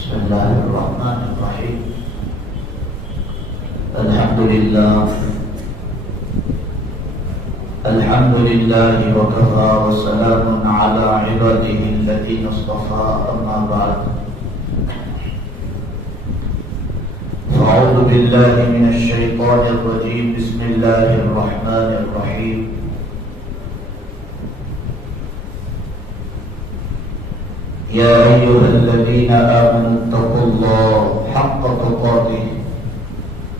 بسم الله الرحمن الرحيم. الحمد لله وكفى وسلام على عباده الذين اصطفى. أما بعد، فأعوذ بالله من الشيطان الرجيم. بسم الله الرحمن الرحيم. يا أيها الذين آمنوا اتقوا الله حق تقاته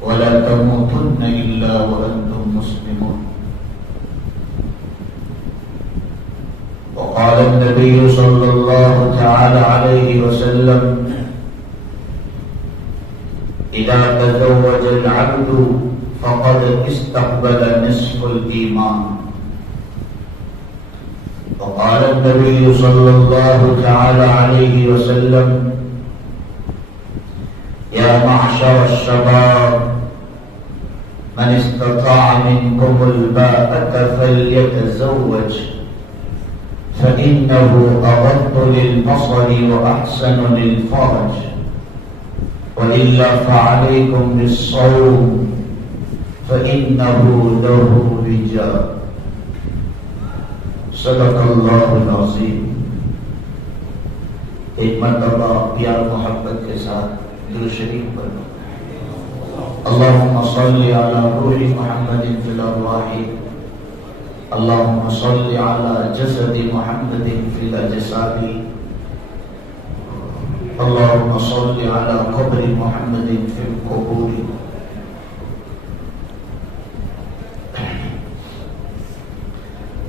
ولا تموتن إلا وأنتم مسلمون. وقال النبي صلى الله تعالى عليه وسلم: إذا تزوج العبد فقد استقبل نصف الإيمان. وقال النبي صلى الله تعالى عليه وسلم: يا معشر الشباب من استطاع منكم الباءة فليتزوج فإنه أغض للبصر وأحسن للفرج، وإلا فعليكم بالصوم فإنه له وجاء. صدق اللہ العظیم. ایک مرتبہ پیار محبت کے ساتھ درود شریف پڑھو. اللہم صل علی روح محمد فی الارواح، اللہم صل علی جسد محمد فی الاجساد، اللہم صل علی قبر محمد فی القبور.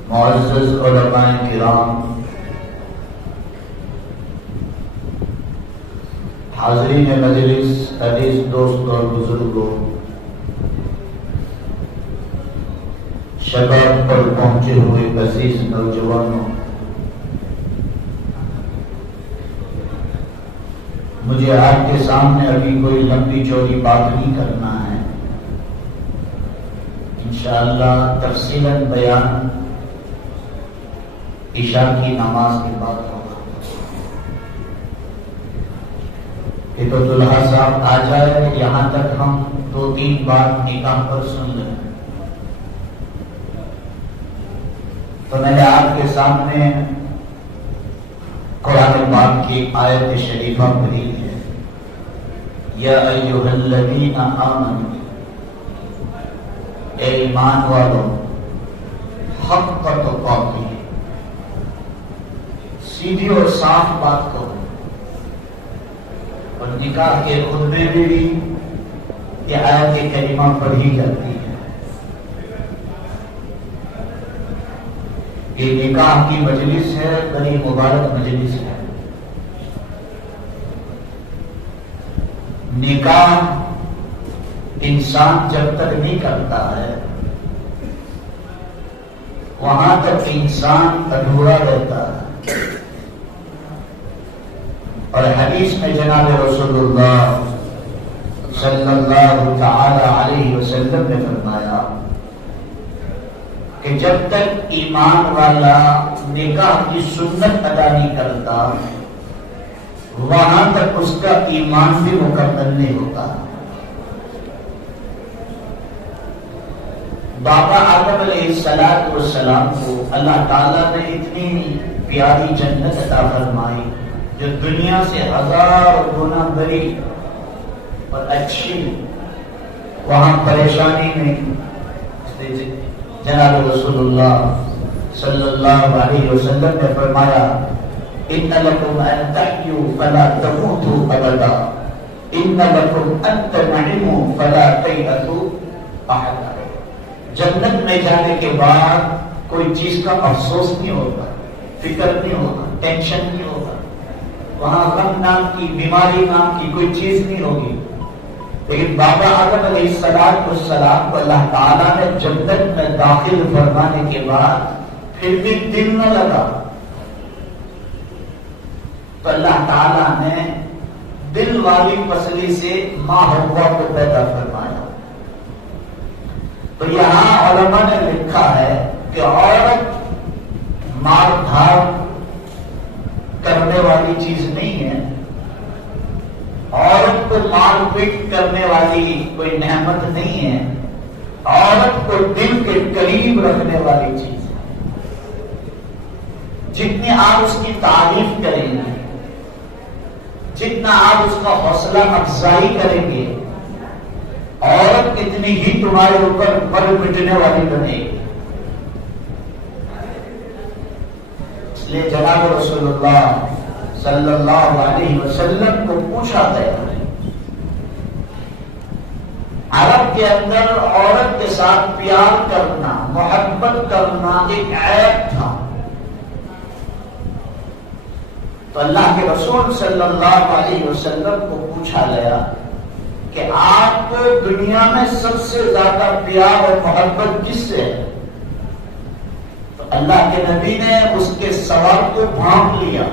معزز علماء کرام، حاضرین مجلس، عزیز دوست اور بزرگوں، شباب پر پہنچے ہوئے عزیز نوجوانوں، مجھے آپ کے سامنے ابھی کوئی لمبی چوڑی بات نہیں کرنا ہے. انشاءاللہ تفصیلاً بیان عشاء کی نماز کے بعد ہوگا. کہ تو دلہا صاحب آ جائے، یہاں تک ہم 2-3 بات نکاح پر سن لیں. تو میں نے آپ کے سامنے قرآن پاک کی آیت شریفہ پڑھی ہے: یا ایھا الذین آمنوا، اے ایمان والو، حق تقاتے، سیدھی اور صاف بات کرو. اور نکاح کے خطبے میں بھی یہ آیت کریمہ پڑھی جاتی ہے. یہ نکاح کی مجلس ہے، بڑی مبارک مجلس ہے. نکاح انسان جب تک نہیں کرتا ہے وہاں تک انسان ادھورا رہتا ہے. اور حدیث میں جناب رسول اللہ صلی اللہ تعالی علیہ وسلم نے فرمایا کہ جب تک ایمان والا نکاح کی سنت ادا نہیں کرتا وہاں تک اس کا ایمان بھی مکمل نہیں ہوتا. بابا آدم علیہ السلام کو اللہ تعالیٰ نے اتنی پیاری جنت عطا فرمائی جو دنیا سے 1000 گنا بڑی اور اچھی. وہاں پریشانی نہیں. جناب رسول اللہ صلی اللہ علیہ وسلم نے فرمایا: ان لکم ان تحیوا فلا تموتوا ابدا، ان لکم ان تنعموا فلا تیأسوا احدا. جنت میں جانے کے بعد کوئی چیز کا افسوس نہیں ہوگا، فکر نہیں ہوگا، ٹینشن نہیں ہوگا. وہاں غم نام کی، بیماری نام کی کوئی چیز نہیں ہوگی. لیکن بابا آدم علیہ السلام کو اللہ تعالیٰ نے جنت میں داخل فرمانے کے بعد پھر بھی دل نہ لگا تو اللہ تعالیٰ نے دل والی پسلی سے ماں حوا کو پیدا فرمایا. تو یہاں علماء نے لکھا ہے کہ عورت مار دھاڑ کرنے والی چیز نہیں ہے. کو مار پیٹ کرنے والی کوئی نعمت نہیں ہے، عورت کو دل کے قریب رکھنے والی چیز ہے۔ جتنی آپ اس کی تعریف کریں گے، جتنا آپ اس کا حوصلہ افزائی کریں گے، عورت اتنی ہی تمہارے اوپر بڑھ مٹنے والی بنے گی۔ اس لیے جناب رسول اللہ صلی اللہ علیہ وسلم کو پوچھا گیا، عرب کے اندر عورت کے ساتھ پیار کرنا، محبت کرنا ایک عیب تھا، تو اللہ کے رسول صلی اللہ علیہ وسلم کو پوچھا گیا کہ آپ کو دنیا میں سب سے زیادہ پیار اور محبت کس سے ہے؟ تو اللہ کے نبی نے اس کے سوال کو بھانپ لیا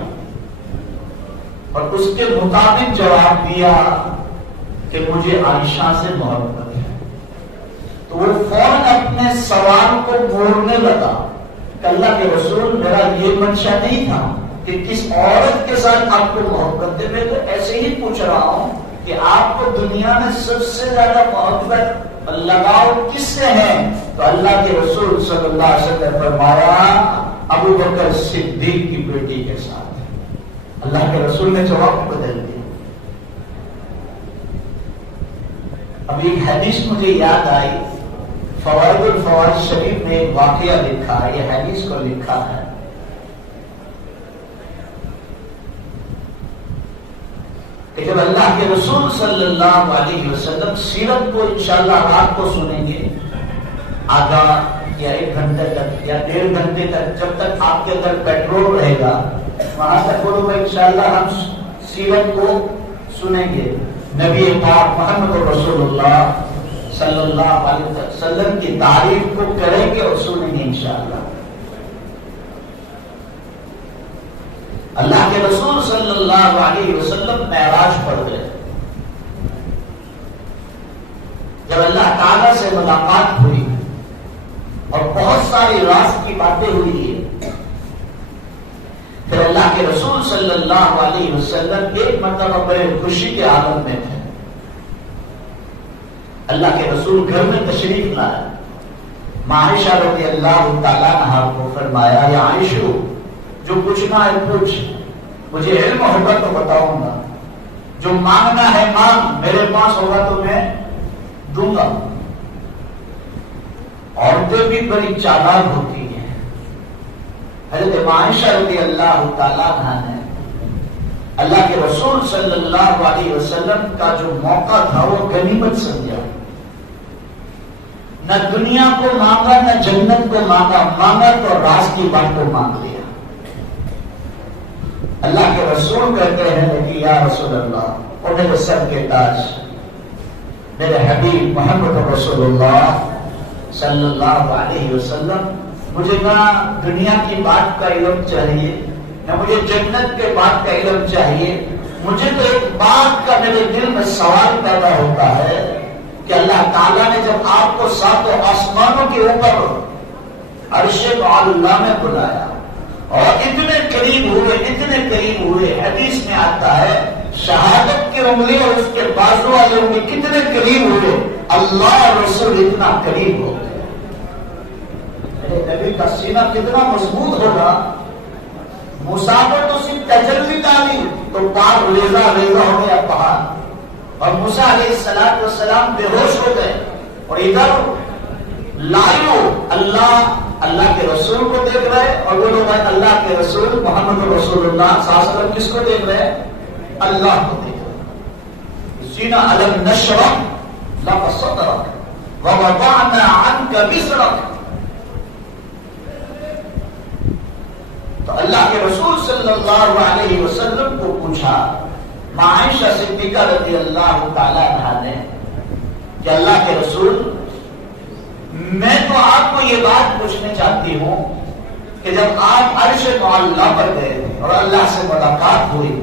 اور اس کے مطابق جواب دیا کہ مجھے عائشہ سے محبت ہے۔ تو وہ فوراً اپنے سوال کو موڑنے لگا کہ اللہ کے رسول میرا یہ منشا نہیں تھا کہ کس عورت کے ساتھ آپ کو محبت ہے، میں تو ایسے ہی پوچھ رہا ہوں کہ آپ کو دنیا میں سب سے زیادہ محبت لگاؤ کس سے ہے؟ تو اللہ کے رسول صلی اللہ علیہ وسلم نے فرمایا ابو بکر صدیق کی بیٹی کے ساتھ۔ اللہ کے رسول نے جواب بدل دیا۔ اب ایک حدیث مجھے یاد آئی، فوائد الفوائد شریف میں ایک واقعہ لکھا ہے، یہ حدیث کو لکھا ہے کہ جب اللہ کے رسول صلی اللہ علیہ وسلم سیرت کو انشاءاللہ رات کو سنیں گے، آدھا یا 1 گھنٹے تک یا 1.5 گھنٹے تک، جب تک آپ کے اندر پیٹرول رہے گا وہاں تک بولو گا انشاءاللہ ہم سیرت کو سنیں گے، نبی پاک محمد رسول اللہ صلی اللہ علیہ وسلم کی تعریف کو کریں گے اور سنیں گے انشاءاللہ۔ اللہ کے رسول صلی اللہ علیہ وسلم معراج پر گئے، جب اللہ تعالیٰ سے ملاقات ہوئی اور بہت ساری راز کی باتیں ہوئی ہے، پھر اللہ کے رسول صلی اللہ علیہ وسلم ایک مرتبہ بڑے خوشی کے عالم میں تھے۔ اللہ کے رسول گھر میں تشریف لائے، عائشہ رضی اللہ تعالیٰ عنہا کو فرمایا یا عائشہ جو پوچھنا ہے پوچھ، مجھے علم ہوگا تو بتاؤں گا، جو مانگنا ہے مانگ، میرے پاس ہوگا تو میں دوں گا۔ عورتیں بھی بڑی چالاک ہوتی ہیں۔ حضرت عائشہ رضی اللہ تعالیٰ عنہا نے اللہ کے رسول صلی اللہ علیہ وسلم کا جو موقع تھا وہ غنیمت سمجھا، نہ دنیا کو مانگا نہ جنت کو مانگا، مانگا تو راز کی بات کو مانگ لیا۔ اللہ کے رسول کہتے ہیں کہ یا رسول اللہ، اور میرے سر کے تاج، میرے حبیب محمد رسول اللہ صلی اللہ علیہ وسلم، مجھے نہ دنیا کی بات کا علم چاہیے نہ مجھے جنت کے بات کا علم چاہیے، مجھے تو ایک بات کا میرے دل میں سوال پیدا ہوتا ہے کہ اللہ تعالیٰ نے جب آپ کو 7 آسمانوں کے اوپر عرش معلیٰ میں بلایا اور اتنے قریب ہوئے، حدیث میں آتا ہے شہادت کی انگلی اور اس کے بازو والے انگلی کتنے قریب ہوئے، اللہ اور رسول اتنا قریب ہو گئے۔ میرے نبی کا سینہ کتنا مضبوط ہوگا، مسافر تو صرف تجلی ڈالی تو پار ریزہ ریزہ ہو گیا پہاڑ، اور موسیٰ علیہ السلام بے ہوش ہو گئے، اور ادھر لائیو اللہ کے رسول کو دیکھ رہے، اور وہ لوگ اللہ کے رسول محمد رسول اللہ صلی اللہ علیہ وسلم کس کو دیکھ رہے؟ اللہ کو دیکھ رہے۔ سینہ علم نشرح لک صدرک ووضعنا عنک وزرک۔ تو اللہ کے رسول صلی اللہ علیہ وسلم کو پوچھا عائشہ صدیقہ رضی اللہ تعالیٰ عنہا نے کہ اللہ کے رسول، میں تو آپ کو یہ بات پوچھنے چاہتی ہوں کہ جب آپ عرش معلیٰ پر گئے اور اللہ سے ملاقات ہوئی،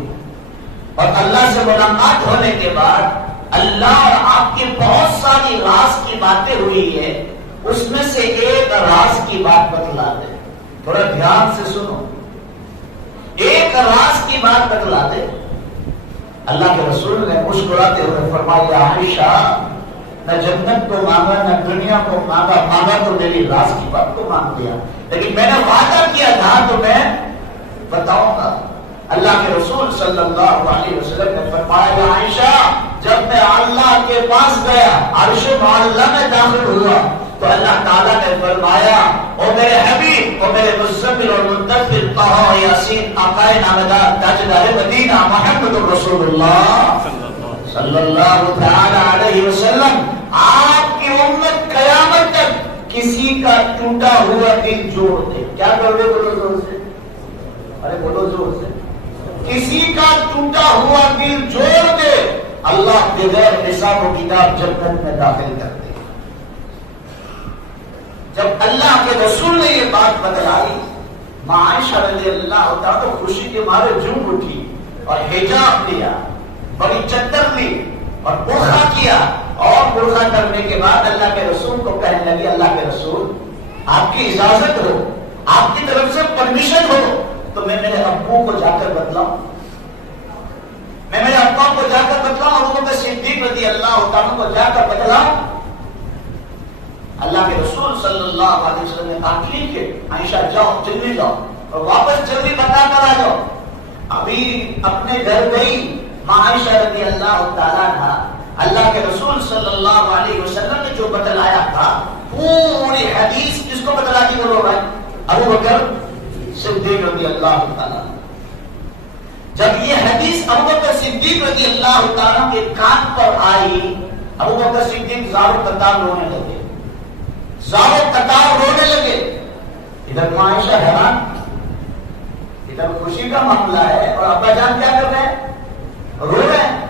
اور اللہ سے ملاقات ہونے کے بعد اللہ اور آپ کی بہت ساری راز کی باتیں ہوئی ہے، اس میں سے ایک راز کی بات بتلا دے، تھوڑا دھیان سے سنو، ایک راز کی بات بتلا دے۔ اللہ کے رسول نے مسکراتے ہوئے فرمایا عائشہ نہ جنت کو مانگا نہ دنیا کو مانگا، مانگا تو میری راز کی بات کو مانگ لیا، لیکن میں نے وعدہ کیا تھا تو میں بتاؤں گا۔ اللہ کے رسول صلی اللہ علیہ وسلم نے فرمایا عائشہ جب میں اللہ کے پاس گیا، عرش معلی میں داخل ہوا تو اللہ تعالیٰ نے فرمایا او میرے حبیب، او میرے مزمل اور مدثر طہ یاسین آقائے نامدار تاجدار مدینہ محمد رسول اللہ صلی اللہ تعالی علیہ وسلم، آپ کی امت قیامت تک کسی کا ٹوٹا ہوا دل جوڑ دے۔ کیا کر دے؟ بولو زور سے، ارے بولو زور سے، کسی کا ٹوٹا ہوا دل جوڑ دے، اللہ بغیر حساب و کتاب جنت میں داخل کر دے۔ جب اللہ کے رسول نے یہ بات بتلائی، عائشہ رضی اللہ تعالیٰ تو خوشی کے مارے جھوم اٹھی اور حجاب لیا، بڑی چادر لی اور برقع کیا، اور برقع کرنے کے بعد اللہ کے رسول کو کہنے لگی اللہ کے رسول آپ کی اجازت ہو، آپ کی طرف سے پرمیشن ہو تو میں میرے ابو کو جا کر بتلاؤں، میں میرے ابا کو جا کر بتلاؤں، ابو بکر صدیق رضی اللہ تعالیٰ کو جا کر بتلاؤں۔ اللہ کے رسول صلی اللہ علیہ وسلم نے کہا ٹھیک ہے عائشہ جاؤ، جلدی جاؤ اور واپس جلدی بتا کر آ جاؤ۔ ابھی اپنے گھر گئی عائشہ رضی اللہ تعالیٰ عنہا، اللہ کے رسول صلی اللہ علیہ وسلم نے جو بتلایا تھا پوری حدیث کس کو بتلا دی؟ بولو بھائی، ابو بکر صدیق رضی اللہ تعالیٰ۔ جب یہ حدیث ابو بکر صدیق رضی اللہ تعالیٰ کے کان پر آئی، ابو بکر صدیق زار و قطار رونے لگے، زار و قطار رونے لگے۔ ادھر عائشہ حیران، ادھر خوشی کا معاملہ ہے اور ابا جان کیا کر رہے ہیں؟ رو رہے ہیں۔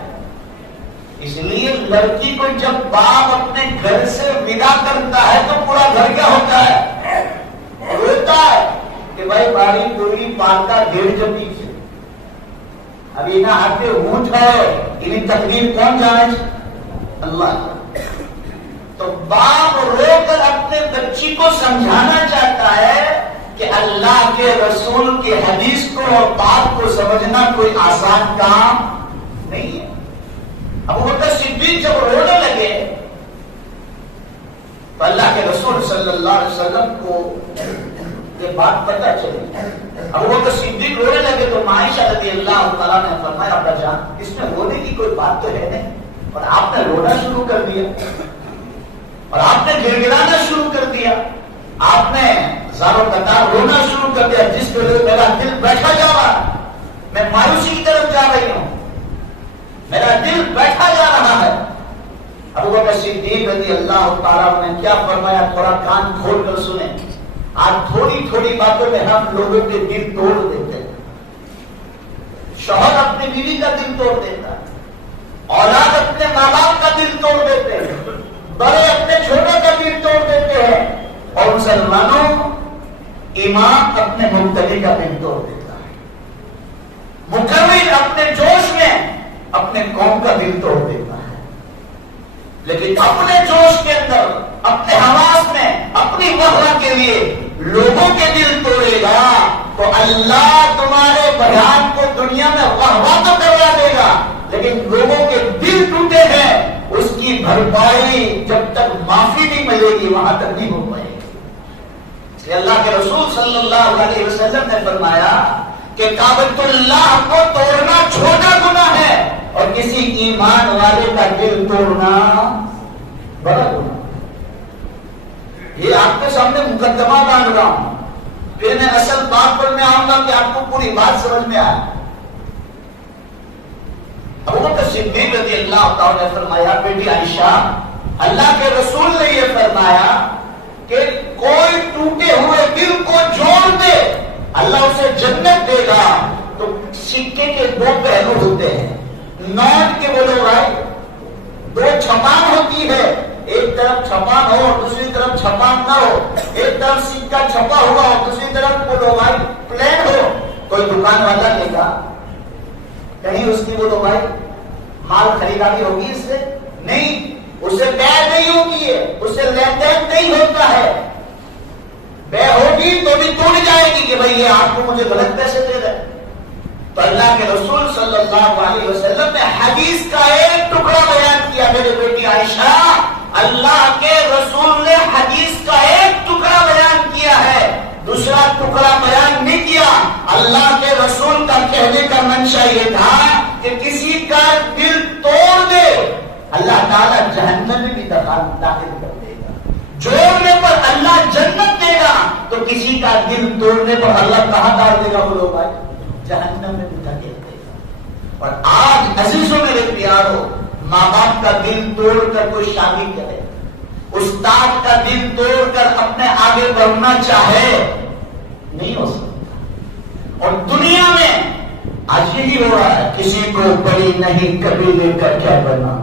اس لیے لڑکی کو جب باپ اپنے گھر سے ودا کرتا ہے تو پورا گھر کیا ہوتا ہے؟ روتا ہے کہ بھائی باری پوری پالتا ڈیڑھ جمی سے ابھی نہ ہاتھے اونچ ہے، انہیں تقدیر کون جانے؟ اللہ۔ تو باپ رو کر اپنے بچی کو سمجھانا چاہتا ہے کہ اللہ کے رسول کی حدیث کو اور بات کو سمجھنا کوئی آسان کام نہیں ہے۔ ابو بکر صدیق جب رونے لگے تو اللہ کے رسول صلی اللہ علیہ وسلم کو یہ بات پتہ چلی۔ ابو بکر صدیق رونے لگے تو عائشہ رضی اللہ تعالیٰ نے فرمایا ابا جان اس میں رونے کی کوئی بات تو ہے نہیں، اور آپ نے رونا شروع کر دیا اور آپ نے گر گرانا شروع کر دیا، آپ نے زار و قطار رونا شروع کر دیا، جس کے لیے میرا دل بیٹھا جا رہا، میں مایوسی کی طرف جا رہی ہوں، میرا دل بیٹھا جا رہا ہے۔ ابو بکر صدیق رضی اللہ تعالیٰ نے کیا فرمایا؟ تھوڑا کان کھول کر سنیں۔ آج تھوڑی تھوڑی باتوں میں ہم لوگوں کے دل توڑ دیتے ہیں۔ شوہر اپنی بیوی کا دل توڑ دیتا ہے، اولاد اپنے ماں باپ کا دل توڑ دیتے ہیں، بڑے اپنے چھوٹے کا دل توڑ دیتے ہیں، اور مسلمانوں امام اپنے مبتدی کا دل توڑ دیتا ہے، مکرر اپنے جوش میں اپنے قوم کا دل توڑ دیتا ہے، لیکن اپنے جوش کے اندر اپنے حواس میں اپنی وحدت کے لیے لوگوں کے دل توڑے گا تو اللہ تمہارے بیان کو دنیا میں واہ تو کروا دے گا، لیکن لوگوں کے دل ٹوٹے ہیں اس کی بھرپائی جب تک معافی نہیں ملے گی وہاں تک نہیں ہو پائے گی۔ اللہ کے رسول صلی اللہ علیہ وسلم نے فرمایا کہ کعبۃ اللہ کو توڑنا چھوٹا گناہ ہے اور کسی ایمان والے کا دل توڑنا بڑا گناہ۔ یہ آپ کے سامنے مقدمہ باندھ رہا ہوں، پھر میں اصل بات پر میں آؤں گا کہ آپ کو پوری بات سمجھ میں آئے۔ ابو بکر صدیق رضی اللہ تعالیٰ نے فرمایا بیٹی عائشہ اللہ کے رسول نے یہ فرمایا کہ کوئی ٹوٹے ہوئے دل کو جوڑ دے اللہ اسے جنت دے گا۔ تو سکے کے دو پہلو ہوتے ہیں، نوٹ کے بولو بھائی، دو چھپان ہوتی ہے، ایک طرف چھپان ہو اور دوسری طرف چھپان نہ ہو، ایک طرف سکہ چھپا ہوا اور دوسری طرف بولو بھائی پلین ہو۔ کوئی دکان والا لے گا کہیں اس کی بولو بھائی مال خریداری ہوگی اس سے نہیں، اسے بے نہیں ہوگی ہے، اسے لین دین نہیں ہوتا ہے، بے ہوگی تو بھی توڑ جائے گی کہ بھئی یہ آپ کو مجھے غلط پیسے دے رہے۔ تو اللہ کے رسول صلی اللہ علیہ وسلم نے حدیث کا ایک ٹکڑا بیان کیا میرے بیٹی عائشہ، اللہ کے رسول نے حدیث کا ایک ٹکڑا بیان کیا ہے، دوسرا ٹکڑا بیان نہیں کیا۔ اللہ کے رسول کا کہنے کا منشا یہ تھا کہ کسی کا دل توڑ دے اللہ تعالیٰ جہنم میں بھی داخل کر دے گا، جوڑنے پر اللہ جنت دے گا، تو کسی کا دل توڑنے پر اللہ کہاں ڈال دے گا؟ بولو بھائی، جہنم میں بھی داخل دے گا۔ اور آج عزیزوں میرے پیارو، ماں باپ کا دل توڑ کر کوئی شادی کرے، استاد کا دل توڑ کر اپنے آگے بڑھنا چاہے، نہیں ہو سکتا۔ اور دنیا میں آج یہی ہو رہا ہے، کسی کو بڑی نہیں قبیلے کا کیا بنا،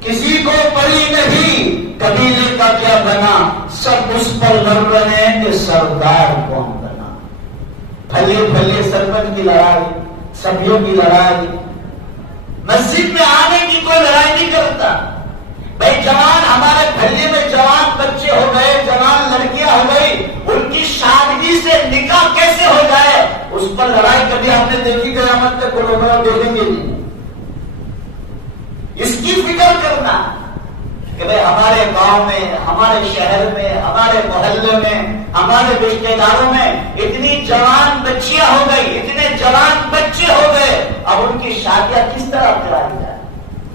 کسی کو بڑی نہیں قبیلے کا کیا بنا، سب اس پر لڑ رہے ہیں کہ سردار کون بنا۔ بھلے بھلے سرپنچ کی لڑائی، سبھیوں کی لڑائی، مسجد میں آنے کی کوئی لڑائی نہیں کرتا۔ بھائی جوان ہمارے بھلے میں جوان بچے ہو گئے، جوان لڑکیاں ہو گئی، ان کی شادی سے نکاح کیسے ہو جائے، اس پر لڑائی کبھی آپ نے دیکھی؟ قیامت تک بولو بڑا دیکھیں گے نہیں۔ اس کی فکر کرنا کہ بھائی ہمارے گاؤں میں، ہمارے شہر میں، ہمارے محلے میں، ہمارے رشتے داروں میں اتنی جوان بچیاں ہو گئی، اتنے جوان بچے ہو گئے، اب ان کی شادیاں کس طرح کرائی جائے،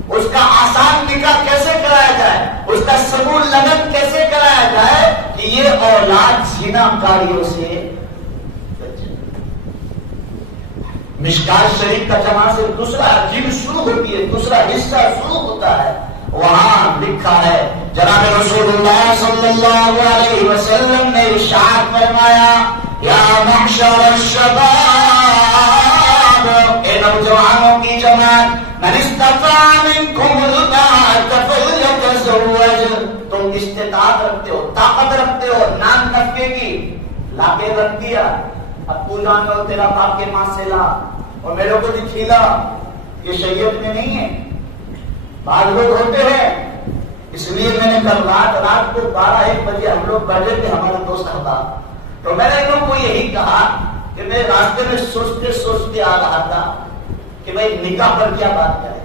اس کا آسان نکاح کیسے کرایا جائے، اس کا سمول لگن کیسے کرایا جائے کہ یہ اولاد زنا کاریوں سے بچے۔ مشکات شریف کا جہاں سے دوسرا جلد شروع ہوتی ہے، دوسرا حصہ شروع ہوتا ہے، وہاں لکھا ہے جناب رسول اللہ صلی اللہ علیہ وسلم نے ارشاد فرمایا، یا معشر الشباب، اے نوجوانوں کی جماعت، من استطاع منکم الباءۃ فلیتزوج، تم استطاعت رکھتے ہو، طاقت رکھتے ہو نان نفقے کی، لا کے رکھ دیا، اب تو جان لو تیرا باپ کے ماں سے لا اور میرے کو دکھیلا، یہ شریعت میں نہیں ہے۔ بعض لوگ ہوتے ہیں، اس لیے میں نے کل رات کو 12-1 بجے ہم لوگ بیٹھے تھے ہمارے دوست احباب، تو میں نے ان کو یہی کہا کہ میں راستے میں سوچتے سوچتے آ رہا تھا کہ بھائی نکاح پر کیا بات کریں،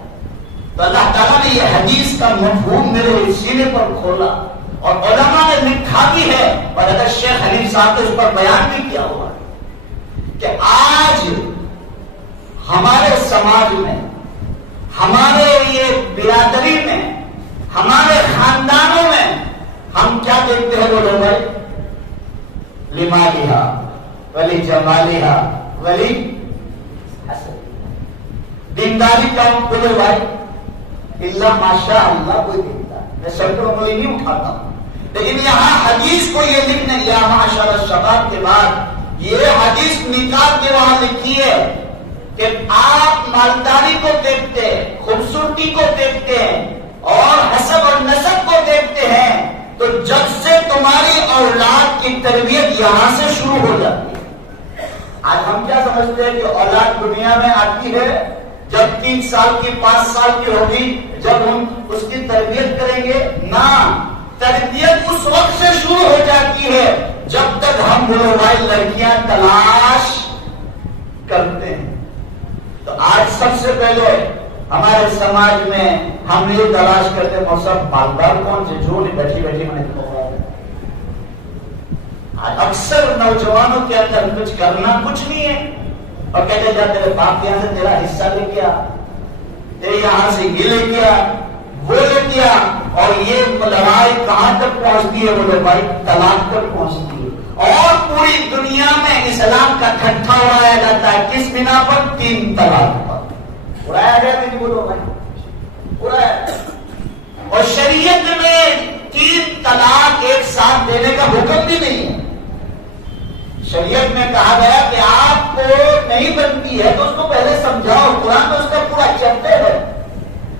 تو اللہ تعالیٰ نے یہ حدیث کا مفہوم میرے سینے پر کھولا، اور علماء نے لکھا بھی ہے، اور اگر شیخ حنیف صاحب نے اس پر بیان بھی کیا ہوا کہ آج ہمارے سماج میں، ہمارے یہ برادری میں، ہمارے خاندانوں میں ہم کیا دیکھتے ہیں بولو بھائی؟ لمالہا ولی جمالہا ولی حسن، دینداری کا بولو بھائی اللہ ماشاء اللہ کوئی دیکھتا ہے، میں سب کو انگلی نہیں اٹھاتا ہوں، لیکن یہاں حدیث کو یہ لکھنے یا معاشر الشباب کے بعد یہ حدیث نکاح کے وہاں لکھی ہے کہ آپ مالداری کو دیکھتے ہیں، خوبصورتی کو دیکھتے ہیں اور حسب اور نسب کو دیکھتے ہیں، تو جب سے تمہاری اولاد کی تربیت یہاں سے شروع ہو جاتی ہے۔ آج ہم کیا سمجھتے ہیں کہ اولاد دنیا میں آتی ہے جب 3 سال کی 5 سال کی ہوگی جب ہم اس کی تربیت کریں گے، نہ، تربیت اس وقت سے شروع ہو جاتی ہے جب تک ہم بھائی لڑکیاں تلاش کرتے ہیں۔ تو آج سب سے پہلے ہمارے سماج میں ہم یہ تلاش کرتے ہیں موسم مالدار کون سے، جو نہیں بیٹھی بیٹھی میں نے اکثر نوجوانوں کے اندر کچھ کرنا کچھ نہیں ہے، اور کہتے جا تیرے باپ یہاں سے تیرا حصہ لے گیا، تیرے یہاں سے یہ لے گیا، وہ لے گیا، اور یہ لڑائی کہاں تک پہنچتی ہے بولے بھائی؟ طلاق تک پہنچتی ہے، اور پوری دنیا میں اسلام کا ٹھٹھا اڑایا جاتا ہے، کس بنا پر؟ 3 طلاق پر اڑایا گیا کہ بولو بھائی؟ اڑایا۔ اور شریعت میں 3 طلاق ایک ساتھ دینے کا حکم بھی نہیں ہے، شریعت میں کہا گیا کہ آپ کو نہیں بنتی ہے تو اس کو پہلے سمجھاؤ، قرآن میں اس کا پورا چیپٹر ہے،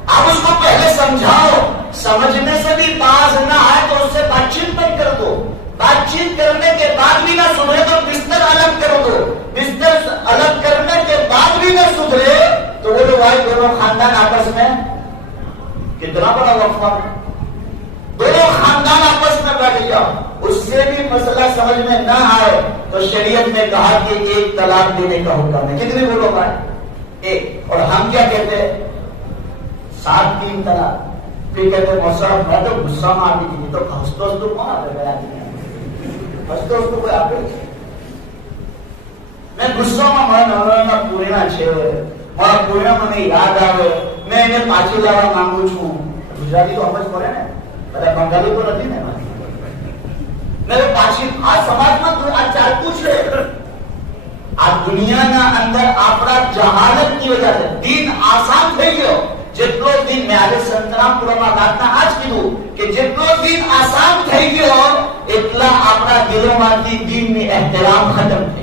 آپ اس کو پہلے سمجھاؤ، سمجھنے سے بھی باز نہ آئے تو اس سے بات چیت مت کر دو، بات چیت کرنے کے بعد بھی نہ سدھرے تو بستر الگ کر دو، بستر الگ کرنے کے بعد بھی نہ سدھرے تو وہ لوگ آئے دونوں خاندان آپس میں کتنا بڑا وقفہ ہے، دونوں خاندان آپس میں بیٹھ جاؤ، اس سے بھی مسئلہ سمجھ میں نہ آئے تو شریعت نے کہا کہ 1 طلاق دینے کا حکم ہے، کتنے بولو بھائی؟ 1۔ اور ہم کیا کہتے ہیں؟ 7 3 طلاق. پھر کہتے ہیں موسیٰ میں تو غصہ میں آتی تھی. تو ہنستے ہنستے کون آتے گیا نہیں ہنستے ہنستے کوئی آتے میں غصہ میں پورے نہ چھے મારા પૂર્ણ મને યાદ આવે મેં એને પાછી લાવવા માંગુ છું. ગુજરાતી તો સમજ પડે ને, બધા બંગાળી તો નથી ને. મેં પાછી આ સમાજમાં આ ચાલતું છે. આ દુનિયાના અંદર આપણા જહાલતની વજહ છે દીન આસાન થઈ ગયો. જેટલો દીન મેં આજે સંતરામપુરમાં રાતના આ જ કીધું કે જેટલો દીન આસાન થઈ ગયો એટલા આપણા દિલોમાંથી દીનની એહતરામ ખતમ થઈ.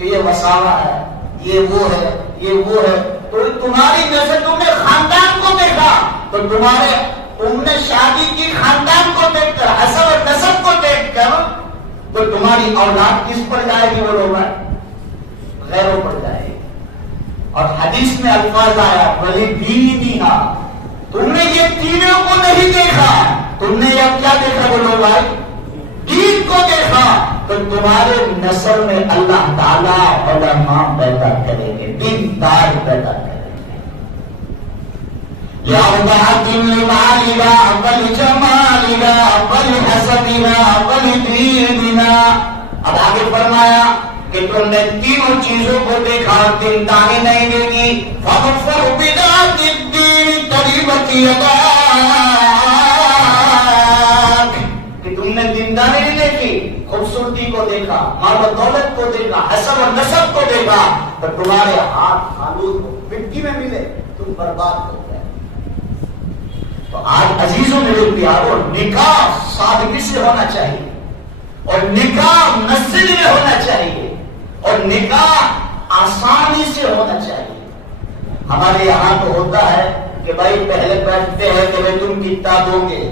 کہ یہ وساوا ہے، یہ وہ ہے، یہ وہ ہے، تو تمہاری جیسے تم نے خاندان کو دیکھا تو تم نے شادی کی خاندان کو دیکھ کر، حسب اور نسب کو دیکھ کر، تو تمہاری اولاد کس پر جائے گی؟ وہ لوگ غیروں پر جائے گی. اور حدیث میں الفاظ آیا ولی دینہا، تم نے یہ تینوں کو نہیں دیکھا، تم نے یہ کیا دیکھا؟ بولو بھائی، دین کو دیکھا. تو تمہارے نسل میں اللہ تعالیٰ علماء پیدا کریں گے، دیندار پیدا کریں گے. لِأَرْبَعَةٍ لِمَالِنَا وَلِجَمَالِنَا وَلِحَسَبِنَا وَلِدِينِنَا. اب آگے فرمایا کہ تم نے تینوں چیزوں کو دیکھا، دینداری نہیں دیکھی. فَاظْفَرْ بِذَاتِ الدِّينِ تَرِبَتْ يَدَاكَ، کہ تم نے دینداری نہیں دیکھی، خوبصورتی کو دیکھا، مال و دولت کو دیکھا، حسب و نسب کو دیکھا، تو تمہارے ہاتھ آلود مٹی میں ملے، تم برباد ہو گئے. تو آج عزیزوں میرے پیاروں، نکاح سادگی سے ہونا چاہیے، اور نکاح مسجد میں ہونا چاہیے، اور نکاح آسانی سے ہونا چاہیے. ہمارے یہاں تو ہوتا ہے کہ بھائی پہلے بیٹھتے ہیں کہ بھائی تم کتنا دو گے،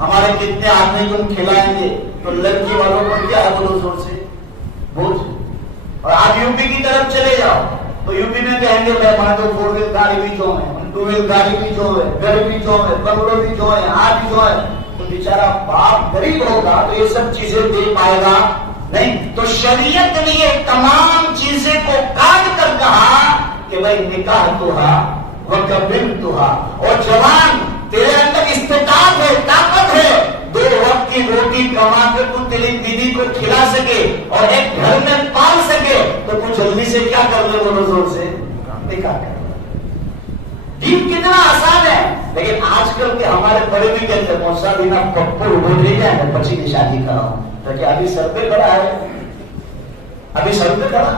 ہمارے کتنے آدمی تم کھلائیں گے، تو لڑکی والوں پر کیا ہے بولو زور سے بوجھ. اور آپ یو پی کی طرف چلے جاؤ تو یو پی میں کہیں گے بھائی ہمارے تو 4 ویل گاڑی بھی جو ہے، 2 ویل گاڑی بھی جو ہے، گھر بھی جو ہے، بنگلو بھی جو ہے، ہاتھ بھی جو ہے. تو بیچارہ باپ غریب ہوگا تو یہ سب چیزیں دے پائے گا نہیں. تو شریعت نے یہ تمام چیزیں کو کاٹ کر کہا کہ بھائی نکاح تو وَقَبِلْتُهَا، اور جوان تیرے اندر استطاعت ہے، طاقت ہے، 2 وقت کی روٹی کما کر تو تیری بیوی کو کھلا سکے اور ایک گھر میں پال سکے، تو تو جلدی سے کیا کر دے؟ بولو زور سے نکاح کر. دین کتنا آسان ہے. لیکن آج کل کے ہمارے بڑے بھی کہتے ہیں موسیٰ بنا پپو اڑو لے جائیں میں بچی کی شادی کراؤں. تو کیا ابھی سر پہ کھڑا ہے؟ ابھی سر پہ کھڑا.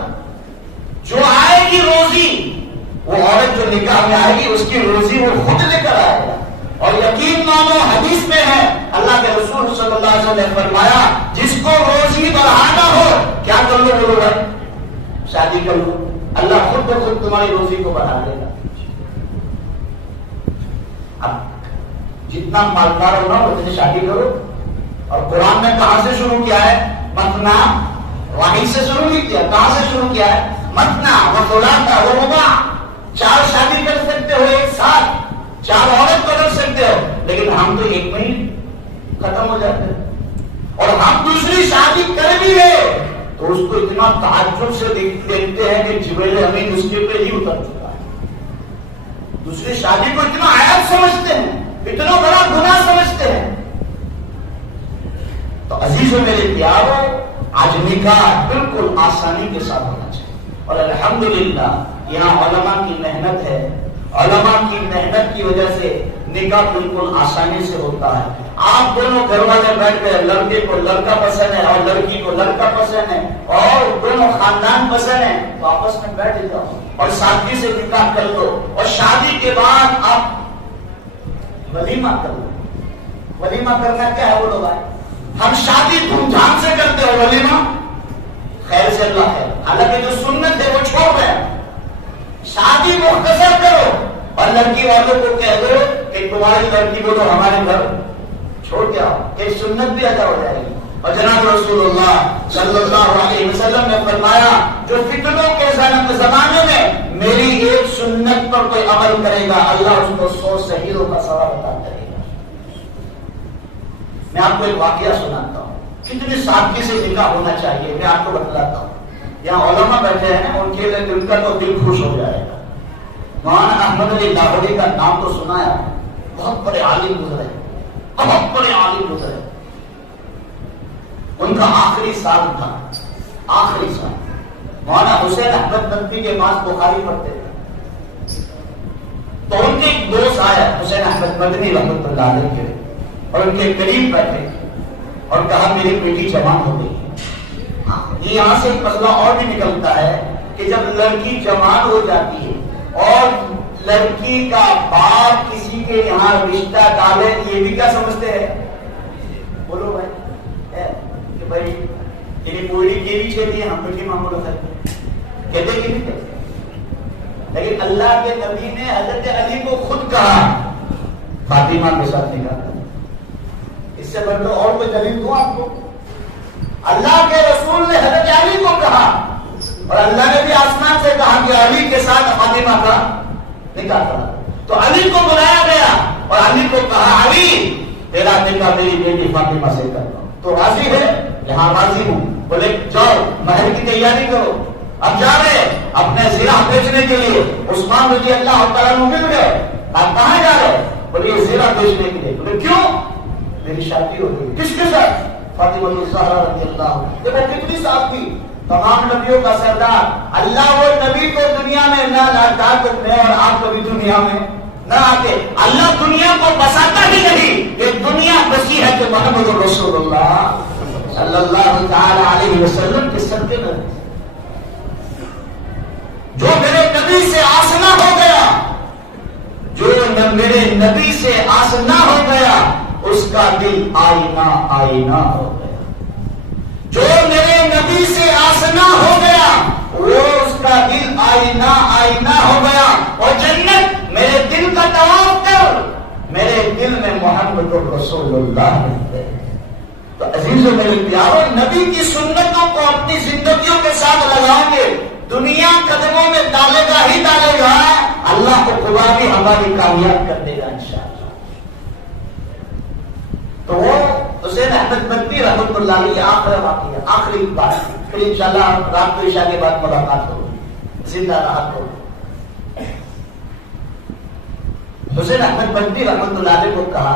جو آئے گی روزی، وہ عورت جو نکاح میں آئے گی اس کی روزی وہ خود لے کر آئے گا. اور یقین مانو حدیث میں ہے، اللہ کے رسول صلی اللہ علیہ وسلم نے فرمایا جس کو روزی بڑھانا ہو کیا کر لو؟ بولو بھائی شادی کر لو، اللہ خود بخود تمہاری روزی کو بڑھا دے گا. اب جتنا مالدار ہونا اتنی شادی کرو. اور قرآن نے کہاں سے شروع کیا ہے؟ مثنا واحد سے شروع نہیں کیا. کہاں سے شروع کیا ہے؟ مثنا وثلاث ورباع. 4 شادی کر سکتے ہو ایک ساتھ، 4 عورت کر سکتے ہو، لیکن ہم تو ایک میں ہی ختم ہو جاتے ہیں. اور ہم دوسری شادی کر بھی لے تو اس کو اتنا تعجب سے دیکھتے ہیں کہ جبریل امین اس کے اوپر ہی اتر چکا ہے. دوسری شادی کو اتنا عیب سمجھتے ہیں، اتنا بڑا گناہ سمجھتے ہیں. تو عزیزوں میرے پیاروں، آج نکاح بالکل آسانی کے ساتھ ہونا چاہیے. اور الحمدللہ یہاں علماء کی محنت ہے. علماء کی محنت کی وجہ سے نکاح بالکل آسانی سے ہوتا ہے. آپ دونوں گھر والے بیٹھ گئے، لڑکے کو لڑکا پسند ہے اور لڑکی کو لڑکا پسند ہے، اور دونوں خاندان پسند ہے، تو آپس میں بیٹھ جاؤ اور سادگی سے نکاح کر لو. اور شادی کے بعد آپ ولیمہ کر لو. ولیمہ کرنا کیا ہے بولو بھائی؟ ہم شادی دھوم دھام سے کرتے ہو، ولیمہ خیر سے اللہ ہے. حالانکہ جو سنت ہے وہ چھوڑ رہے ہیں. شادی مختصر کرو اور لڑکی والوں کو کہہ دو کہ تمہاری لڑکی کو تو ہمارے گھر چھوڑ کے آؤ، ایک سنت بھی ادا ہو جائے گی. اور جناب رسول اللہ صلی اللہ علیہ وسلم نے فرمایا جو فتنوں کے زمانے میں میری ایک سنت پر کوئی عمل کرے گا اللہ اس کو 100 شہیدوں کا ثواب عطا کرے گا. میں آپ کو ایک واقعہ سناتا ہوں، کتنی سادگی سے نکاح ہونا چاہیے میں آپ کو بتلاتا ہوں. یہاں علماء بیٹھے ہیں، ان کے لیے ان کا تو دل خوش ہو جائے گا. مولانا احمد علی لاہوری کا نام تو سنا ہے، بہت بڑے عالم گزرے، بہت بڑے عالم گزرے. ان کا آخری سال تھا، آخری سال. مولانا حسین احمد ندوی کے پاس بخاری پڑھتے تھے. تو ان کے ایک دوست آیا حسین احمد مدنی رحمۃ اللہ علیہ کے، اور ان کے قریب بیٹھے اور کہا میری بیٹی جوان ہو گئی. یہ یہاں سے ایک مسئلہ اور بھی نکلتا ہے کہ جب لڑکی جوان ہو جاتی ہے اور لڑکی کا باپ کسی کے یہاں رشتہ ڈالے، یہ بھی کیا سمجھتے ہیں؟ بولو بھائی کہ بھائی تیری کوئی کے بھی چھیڑی ہے، ہم بیٹی معمول ہے. کہتے کہ نہیں کہتے؟ لیکن اللہ کے نبی نے حضرت علی کو خود کہا فاطمہ کے ساتھ نکاح کرو. اس سے بڑھ کر اور کوئی دلیل دوں آپ کو؟ اللہ کے رسول نے حضرت علی کو کہا اور اللہ نے بھی آسمان سے کہا کہ علی کے ساتھ فاطمہ کا نکاح کرا. تو علی کو بلایا گیا اور علی کو کہا علی تیرا نکاح میری بیٹی فاطمہ سے کرنا. تو راضی ہے؟ یہاں راضی ہوں. بولے جاؤ مہر کی تیاری کرو. اب جا رہے اپنے زرہ بیچنے کے لیے. عثمان رضی اللہ تعالیٰ عنہ مل گئے. آپ کہاں جا رہے؟ بولے یہ زرہ بیچنے کے لیے. بولے کیوں؟ میری شادی ہو گئی. کس کے ساتھ؟ فاطمہ الزہرا رضی اللہ عنہ. دیکھو کتنی صاحب تھی، تمام نبیوں کا سردار. اللہ وہ نبی کو دنیا میں نہ لاتا تو میں اور آپ کبھی دنیا میں نہ آتے. اللہ دنیا کو بساتا ہی نہیں، یہ دنیا بسی ہے کہ محمد رسول اللہ صلی اللہ تعالی علیہ وسلم کے صدقے میں. جو میرے نبی سے آشنا ہو گیا، جو میرے نبی سے آشنا ہو گیا اس کا دل آئینہ آئینہ ہو گیا. جو میرے نبی سے آشنا ہو گیا وہ اس کا دل آئینہ آئینہ ہو گیا. اور جنت میرے دل کا طواف کر، میرے دل میں محمد رسول اللہ ہے. تو عزیزو میرے پیارو، نبی کی سنتوں کو اپنی زندگیوں کے ساتھ لگاؤں گے، دنیا قدموں میں ڈالے گا ہی ڈالے گا. اللہ کو خدا بھی ہماری کامیاب کر دے گا انشاءاللہ. تو وہ حسین احمد مدنی رحمۃ اللہ علیہ آخر واقعہ، آخری بات. پھر انشاءاللہ رات کو عشاء کے بعد ملاقات ہوگی، زندہ رہا تو. حسین احمد مدنی رحمۃ اللہ علیہ کو کہا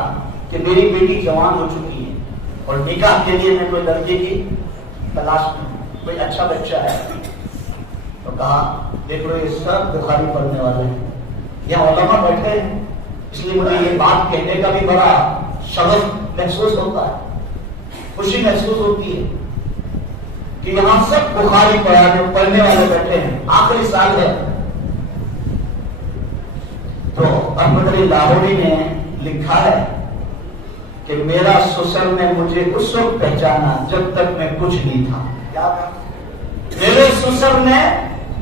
کہ میری بیٹی جوان ہو چکی ہے اور نکاح کے لیے میں کوئی لڑکے کی تلاش میں، کوئی اچھا بچہ ہے. تو کہا دیکھ لو یہ سب بخاری پڑھنے والے ہیں، یہاں علماء بیٹھے ہیں، اس لیے مجھے یہ بات کہنے کا بھی بڑا شرف محسوس ہوتا ہے، خوشی محسوس ہوتی ہے کہ یہاں سب بخاری پڑھنے والے بیٹھے ہیں، آخری سال ہے. تو احمد علی لاہوری نے لکھا ہے کہ میرا سسر نے مجھے اس وقت پہچانا جب تک میں کچھ نہیں تھا. کیا میرے سسر نے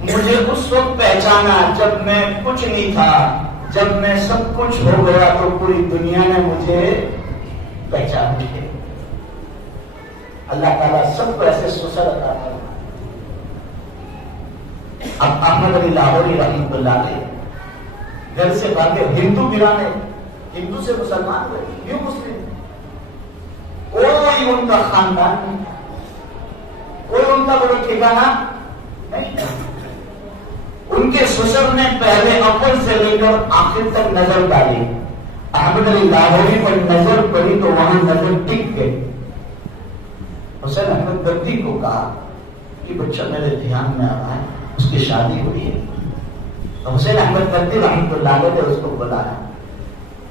مجھے اس وقت پہچانا جب میں کچھ نہیں تھا، جب میں سب کچھ ہو گیا تو پوری دنیا نے مجھے پہچان لیا. اللہ تعالیٰ سب کو ایسے سسر عطا کرے. اب احمد علی لاہوری رحمۃ اللہ علیہ گھر سے بھاگے، ہندو گرانے، ہندو سے مسلمان ہوئے، نیو مسلم. کوئی ان کا خاندان نہیں، کوئی ان کا بڑا ٹھکانا نہیں. ان کے سسر نے پہلے اول سے لے کر آخر تک نظر ڈالی. احمد علی لاہوری پر نظر پڑی تو وہاں نظر ٹک گئی. حسین احمد مدنی کو کہا کہ بچہ میرے دھیان میں آ رہا ہے، اس کی شادی ہوئی ہے. تو حسین احمد مدنی رحمۃ اللہ علیہ نے اس کو بلایا،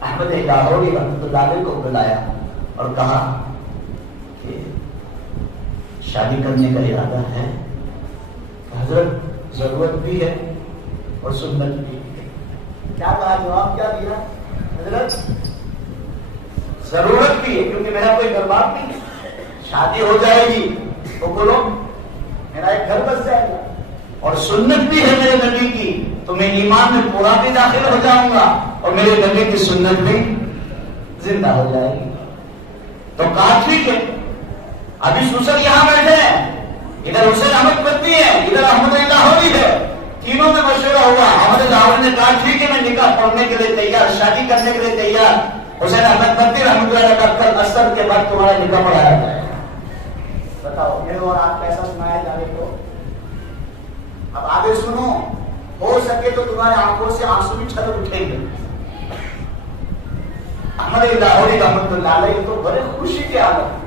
احمد علی لاہوری رحمۃ اللہ علیہ کو بلایا اور کہا کہ شادی کرنے کا ارادہ ہے. حضرت ضرورت بھی ہے اور سنت بھی ہے. کیا کہا؟ جواب کیا دیا؟ حضرت ضرورت بھی ہے کیونکہ میرا کوئی گھر بار نہیں، شادی ہو جائے گی تو بولو میرا ایک گھر بس جائے گا، اور سنت بھی ہے میرے نبی کی تو میں ایمان میں پورا بھی داخل ہو جاؤں گا اور میرے نبی کی سنت بھی زندہ ہو جائے گی. تو کہا ٹھیک ہے. ابھی سسر یہاں بیٹھے ہیں، ادھر حسین احمد مدنی ہے، ادھر احمد علی لاہوری ہے. تینوں میں مشورہ ہوا. احمد علی لاہوری نے کہا ٹھیک ہے میں نکاح پڑھنے کے لیے تیار، شادی کرنے کے لیے تیار. حسین احمد مدنی رحمۃ اللہ علیہ کل عصر کے بعد تمہارا نکاح پڑھایا جائے. بتاؤ میرے اور آپ کیسا سنایا جائے تو. اب آگے سنو، ہو سکے تو تمہارے آنکھوں سے آنسو بھی چھلک اٹھیں گے. احمد علی لاہوری رحمۃ اللہ علیہ تو بڑے خوشی کے عالم،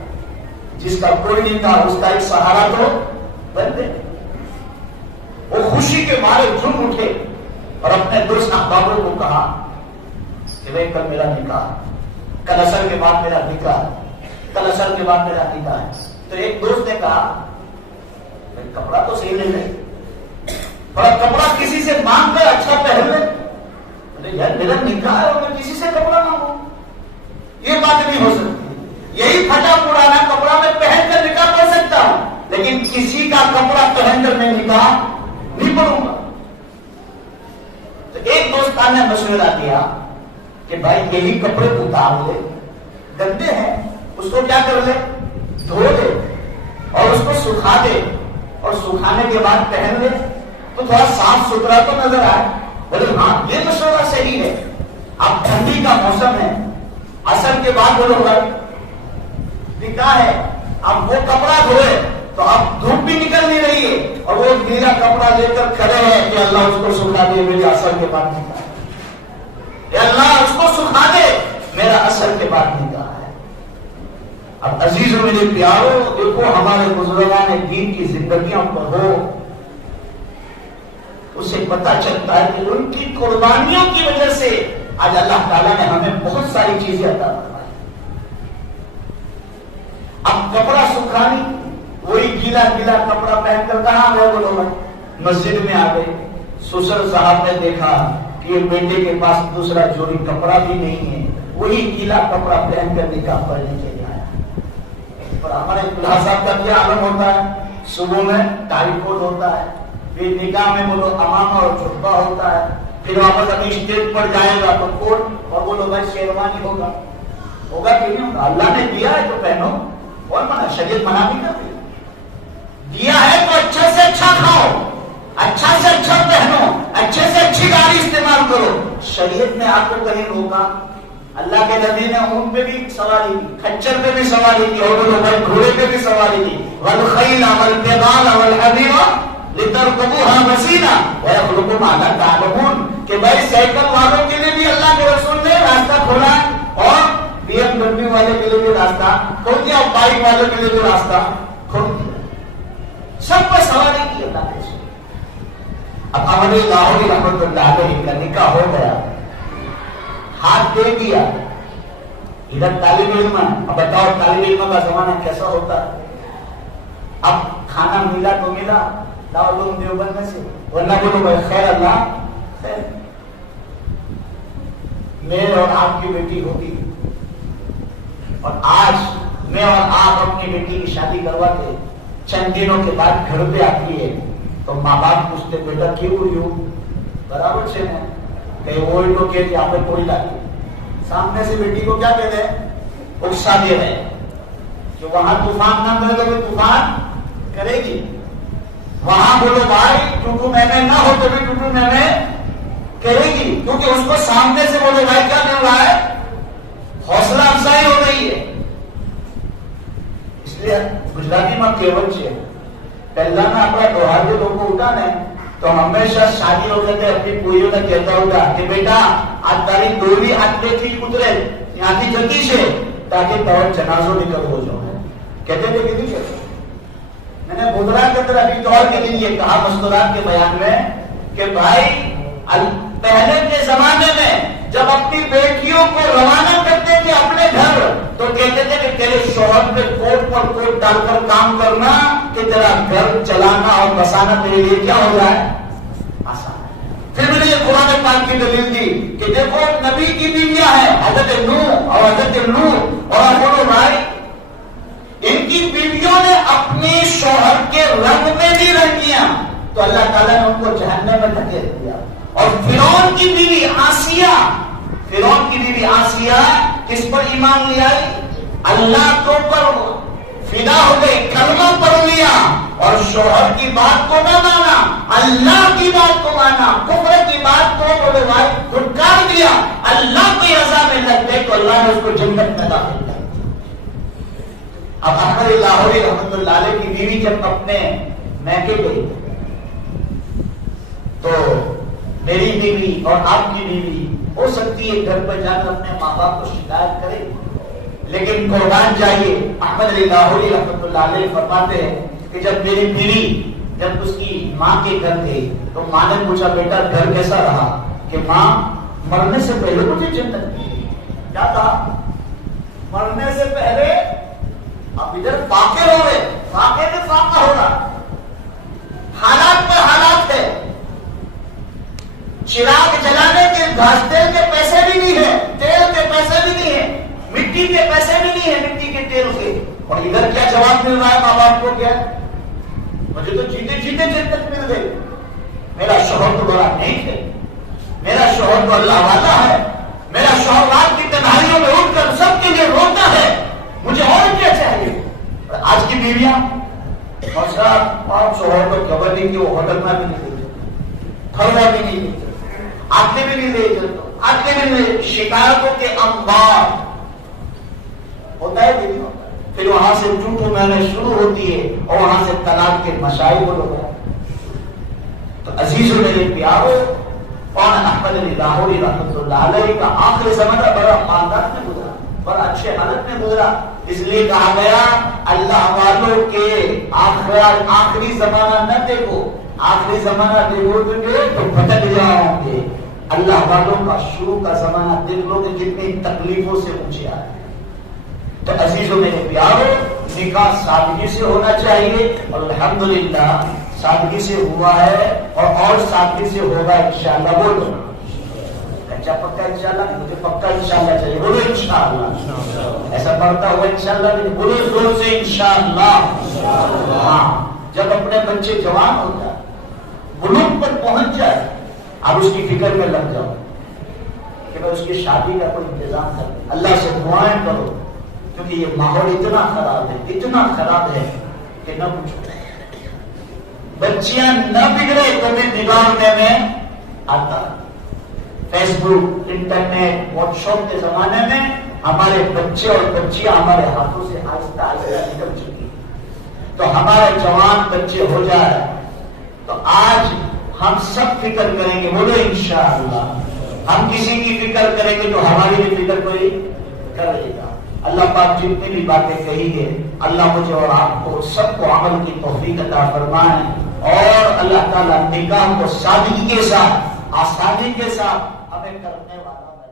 جس کا کوئی نہیں تھا اس کا ایک سہارا تو بن گئے. وہ خوشی کے مارے جھوم اٹھے اور اپنے دوست احبابوں کو کہا کہ بھائی کل میرا نکاح، کل عصر کے بعد میرا نکاح، کل عصر کے بعد میرا نکاح ہے. تو ایک دوست نے کہا کپڑا تو صحیح لے لے، اور کپڑا کسی سے مانگ کر اچھا پہن لے. یار میرا نکاح ہے اور میں کسی سے کپڑا مانگوں، یہ بات نہیں ہو سکتی. یہی پھٹا پرانا کپڑا میں پہن کر نکاح کر سکتا ہوں لیکن کسی کا کپڑا پہن کر میں نکاح نہیں پڑھوں گا. تو ایک دوست نے مشورہ دیا کہ بھائی یہی کپڑے اتار لے, گندے ہیں, اس کو کیا کر لے, دھو دے اور اس کو سکھا دے, اور سکھانے کے بعد پہن لے تو تھوڑا صاف ستھرا تو نظر آئے. بولے ہاں یہ مشورہ صحیح ہے. اب ٹھنڈی کا موسم ہے, عصر کے بعد بولو بھائی نکاح ہے, اب وہ کپڑا دھوئے تو اب دھوپ بھی نکل نہیں رہی ہے, اور وہ گیلا کپڑا لے کر کھڑے ہیں کہ اللہ اس کو سکھا دے میرے عصر کے بعد نکاح ہے, اللہ اس کو سکھا دے میرا عصر کے بعد نکاح ہے. اب عزیزوں میرے پیاروں, دیکھو ہمارے بزرگان دین کی زندگیاں پڑھو, اسے پتا چلتا ہے کہ ان کی قربانیوں کی وجہ سے آج اللہ تعالیٰ نے ہمیں بہت ساری چیزیں عطا فرمائی. اب کپڑا سکھانی, وہی گیلا گیلا کپڑا پہن کر کہاں گئے بولو بھائی, مسجد میں آ گئے. سسر صاحب نے دیکھا کہ یہ بیٹے کے پاس دوسرا جوڑی کپڑا بھی نہیں ہے, وہی گیلا کپڑا پہن کر نکاح پڑھنے کے لیے آیا. اور ہمارے دلہا صاحب کا کیا عالم ہوتا ہے, صبح میں ٹائی کوٹ ہوتا ہے, پھر نکاح میں بولو امامہ اور جبہ ہوتا ہے, پھر واپس ابھی اسٹیج پر جائے گا تو کوٹ, اور بولو بھائی شیروانی ہوگا. ہوگا کہ نہیں ہوگا؟ اللہ نے دیا ہے تو پہنو, اور منع شریعت منع بھی کر دیا ہے تو اچھا سے اچھا کھاؤ, اچھا سے اچھا پہنو, اچھے سے اچھی گاڑی استعمال کرو. شریعت نے آپ کو کہیں روکا؟ اللہ کے نبی نے اونٹ پہ بھی سواری کی, کھچر پہ بھی سواری کی, اور بولو بھائی گھوڑے پہ بھی سواری کی. والخیل والبغال والحمیر لترکبوها وزینہ ویخلق ما لا تعلمون, کہ بھائی سائیکل والوں کے لیے بھی اللہ کے رسول نے راستہ کھولا, اور بی ایم ڈبلیو والے کے لیے بھی راستہ کھول دیا, اور بائک والوں کے لیے بھی راستہ کھول دیا. سب پر سواری کی اللہ کے رسول. اب ہمارے لاہوری رحمت اللہ علیہ کا نکاح ہو گیا, ہاتھ دے دیا, ادھر طالب علم. اب بتاؤ طالب علم کا زمانہ کیسا ہوتا ہے. اب کھانا ملا تو ملا دارالعلوم دیوبند میں سے, ورنہ بولو بھائی خیر اللہ خیر. میرے اور آپ کی بیٹی ہوگی, اور آج میں اور آپ اپنی بیٹی کی شادی کرواتے, چند دنوں کے بعد گھر پہ آتی ہے تو ماں باپ پوچھتے بیٹا کیوں ہوئی ہو, برابر سے ہیں کہ وہی تو کہتے آپ نے کوئی لائی. سامنے سے بیٹی کو کیا کہتے ہیں, اکسا دے رہے ہیں کہ وہاں طوفان نہ کرے تو طوفان کرے گی, وہاں بولو بھائی ٹوٹو میں نہ ہو تو بھی ٹوٹو میں کرے گی, کیونکہ اس کو سامنے سے بولو بھائی کیا مل رہا ہے, حوصلہ افزائی ہو رہی ہے. اس لیے گجراتی میں کیوت ہے, پہلا میں اپنا دوہار کے لوگ کو اٹھانا ہے تو ہمیشہ شادی ہو جاتے اپنی پوریوں میں کہتا ہوگا کہ بیٹا آج تاریخ دوری ہاتھ لے تھی اترے یہاں کی جلدی سے, تاکہ تو جنازوں نکل ہو جاؤ. کہتے تھے کہ نہیں کہتے. میں نے بدرا کے اندر ابھی دور کے دن یہ کہا مستورات کے بیان میں کہ بھائی پہلے کے زمانے میں جب اپنی بیٹیوں کو روانہ کرتے تھے اپنے گھر تو کہتے تھے کہ تیرے شوہر پہ کوٹ پر کوٹ ڈال کر کام کرنا کہ تیرا گھر چلانا اور بسانا تیرے لیے کیا ہو جائے آسان. پھر میں نے یہ قرآن پاک کی دلیل دی کہ دیکھو نبی کی بیویاں ہیں حضرت نوح اور حضرت لوط, اور بولو بھائی ان کی بیویوں نے اپنی شوہر کے رنگ میں بھی رنگ کیا تو اللہ تعالیٰ نے ان کو جہنم میں دھکیل دیا. اور فرعون کی بیوی آسیہ کس پر ایمان لے آئی, اللہ تو پر فدا ہو گئی, کلمہ پڑھ لیا, اور شوہر کی بات کو نہ مانا, اللہ کی بات کو مانا, کفر کی بات کو بولے بھائی دھٹکار دیا, اللہ کی رضا میں لگ گئے تو اللہ نے اس کو جنت میں داخل کیا. اب احمد لاہوری رحمت اللہ علیہ کی بیوی جب اپنے میکے گئی تو میری بیوی اور آپ کی بیوی ہو سکتی ہے گھر پر جا کر اپنے ماں باپ کو شکایت کرے, لیکن قربان جائیے احمد علی لاہوری رحمت اللہ علیہ فرماتے ہیں کہ جب میری بیوی جب اس کی ماں کے گھر تھے تو ماں نے پوچھا بیٹا گھر کیسا رہا, کہ ماں مرنے سے پہلے مجھے جنت ملی. کیا کہا, مرنے سے پہلے. اب ادھر فاقے ہو رہے, فاقے میں فاقہ ہو رہا, حالات پر حالات ہے. چراغ جلانے کے گھاس تیل کے پیسے بھی نہیں ہے, تیل کے پیسے بھی نہیں ہے, مٹی کے پیسے بھی نہیں ہے, مٹی کے تیل کے. اور ادھر کیا جواب مل رہا ہے ماں باپ کو, کیا مجھے تو جیتے جیتے جنت مل گئی. شوہر تو بڑا نیک ہے، میرا شوہر تو اللہ والا ہے، میرا شوہر رات کی تنہائیوں میں اٹھ کر سب کے لیے روتا ہے، مجھے اور کیا چاہیے۔ آج کی بیویاں اور شوہر کو خبر نہیں کہ وہ ہوٹل میں بھی نہیں دیتے، کھڑوا بھی نہیں دیتے، آنکھیں بھی نہیں دیتے، آنکھیں بھی نہیں، شکایتوں کے انبار ہوتا ہے کہ نہیں ہوتا ہے۔ پھر وہاں سے ٹوٹو محنت شروع ہوتی ہے اور وہاں سے طلاق کے مشاہد ہوتا ہے۔ تو عزیزوں میرے پیارو، مولانا احمد علی لاہوری رحمۃ اللہ علیہ کا آخری زمانہ بڑا خاندان میں گزرا، بڑا اچھے حالت میں گزرا، اس لیے کہا گیا اللہ والوں کے آخری زمانہ نہ دیکھو، آخری زمانہ دیکھو گے تو بھٹک جاؤ گے، اللہ والوں کا شروع کا زمانہ دیکھ لو کہ کتنی تکلیفوں سے اونچے آئے۔ تو عزیزوں میرے پیارو، نکاح سادگی سے ہونا چاہیے اور الحمدللہ سادگی سے ہوا ہے اور سادگی سے ہوگا انشاءاللہ۔ بولو کچا پکا انشاءاللہ نہیں، مجھے پکا انشاءاللہ چاہیے، بولو انشاءاللہ، ایسا پڑھتا ہوا انشاءاللہ نہیں، بولو زور سے انشاءاللہ۔ ہاں، جب اپنے بچے جوان ہو جائے، بلوغ پر پہنچ جائے، اب اس کی فکر میں لگ جاؤ کہ میں اس کی شادی کا کوئی انتظام کروں، اللہ سے دعائیں کرو، کیونکہ یہ ماحول اتنا خراب ہے، اتنا خراب ہے کہ نہ پوچھو۔ بچیاں نہ بگڑے تو بھی بگاڑنے میں آتا ہے۔ فیس بک، انٹرنیٹ، واٹس ایپ کے زمانے میں ہمارے بچے اور بچیاں ہمارے ہاتھوں سے آہستہ آہستہ نکل چکی، تو ہمارے جوان بچے ہو جائے تو آج ہم سب فکر کریں گے، بولو انشاءاللہ۔ ہم کسی کی فکر کریں گے تو ہماری بھی فکر کوئی کرے گا۔ اللہ پاک جتنی بھی باتیں کہی ہے، اللہ مجھے اور آپ کو سب کو عمل کی توفیق عطا فرمائے، اور اللہ تعالیٰ نکاح کو سادگی کے ساتھ، آسانی کے ساتھ ہمیں کرنے والا